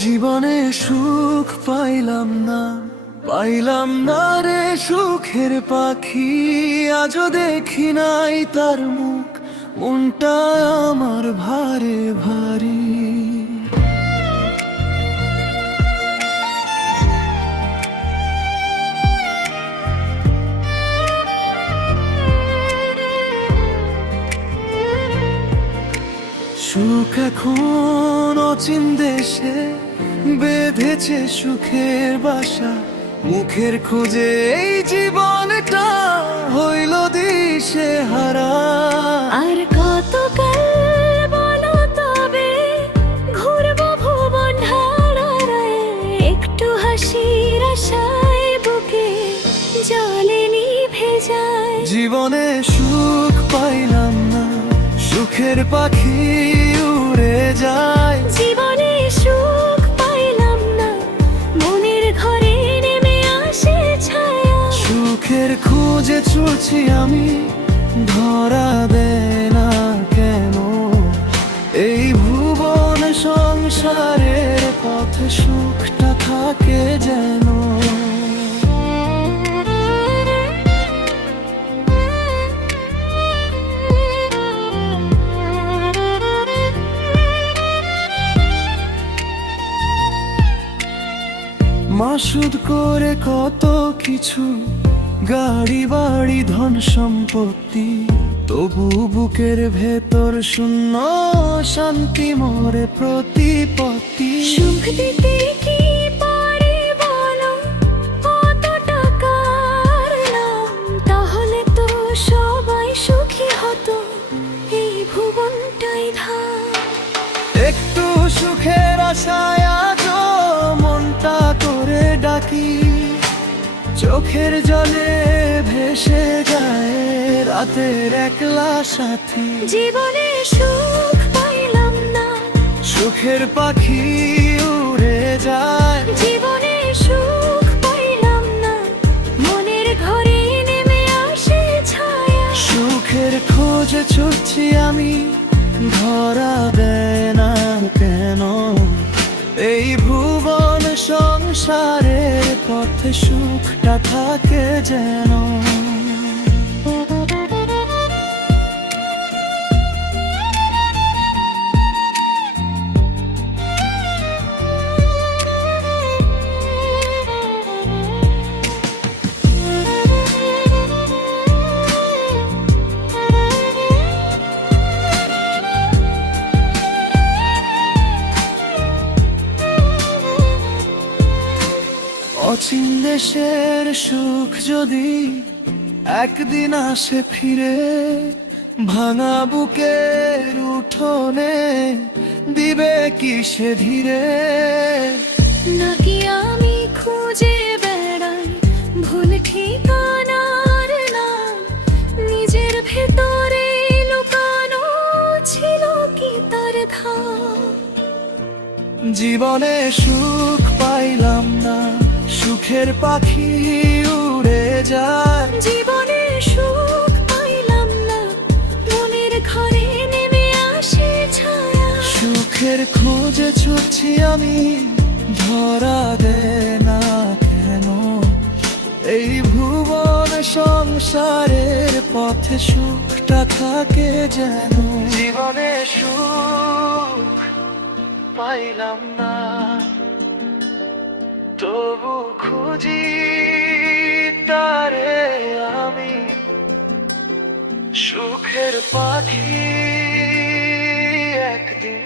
জীবনে সুখ পাইলাম না রে সুখের পাখি। আজও দেখি নাই তার মুখ, মনটা আমার ভারে ভারী। সুখ এখন অচিন দেশে বেঁধেছে সুখের বাসা। মুখের খোঁজে এই জীবনটা হইল দিশে হারা। আর কতকাল বলো তবে ঘুরবো ভুবন হারায়, একটু হাসির আশায় বুকে জলে নিভে যায়। জীবনে সুখ পাইলাম না, সুখের পাখি উড়ে যায়। জীবনে সুখ পাইলাম না, মনের ঘরে নেমে আসে ছায়া। সুখের খোঁজে চলছি আমি, ধরা দেয় না কেন এই ভুবন সংসারের পথে সুখটা থাকে যেন। মাসুদ করে কত কিছু, গাড়ি বাড়ি ধন সম্পত্তি, তবু বুকের ভেতর শূন্য শান্তি মোরে প্রতিপত্তি। সুখ দিতে কি পারে বলো কত টাকার নাম, তাহলে তো সবাই সুখী হতো, এই ভুবনটাই ধাম। একটু সুখের আশায় আজও মনটা করে ডাকি, চোখের জলে ভেসে যায় রাতের একলা সাথী। জীবনে সুখ পাইলাম না, সুখের পাখি উড়ে যায়। জীবনে সুখ পাইলাম না, মনের ঘরে নেমে আসে ছায়া। সুখের খোঁজে ছুটছি আমি, ধরা দেয় না কেন এই ভুবন সংসারের পথে সুখটা থাকে যেন। অচিন দেশের সুখ যদি একদিন আসে ফিরে, ভাঙা বুকের উঠোনে দিবে কি সে ধীরে। নাকি আমি খুঁজে বেড়াই ভুল ঠিকানার নাম, নিজের ভেতরে লুকানো ছিল কি তার ধাম। জীবনে সুখ পাইলাম না, সুখের পাখি উড়ে যায়। জীবনে সুখ পাইলাম না, মনের ঘরে নেমে আসে ছায়া। সুখের খোঁজে ছুটছি আমি, ধরা দেয় না কেন এই ভুবন সংসারের পথে সুখটা থাকে যেন। জীবনে সুখ পাইলাম না, তবু খুঁজি তারে আমি। সুখের পাখি একদিন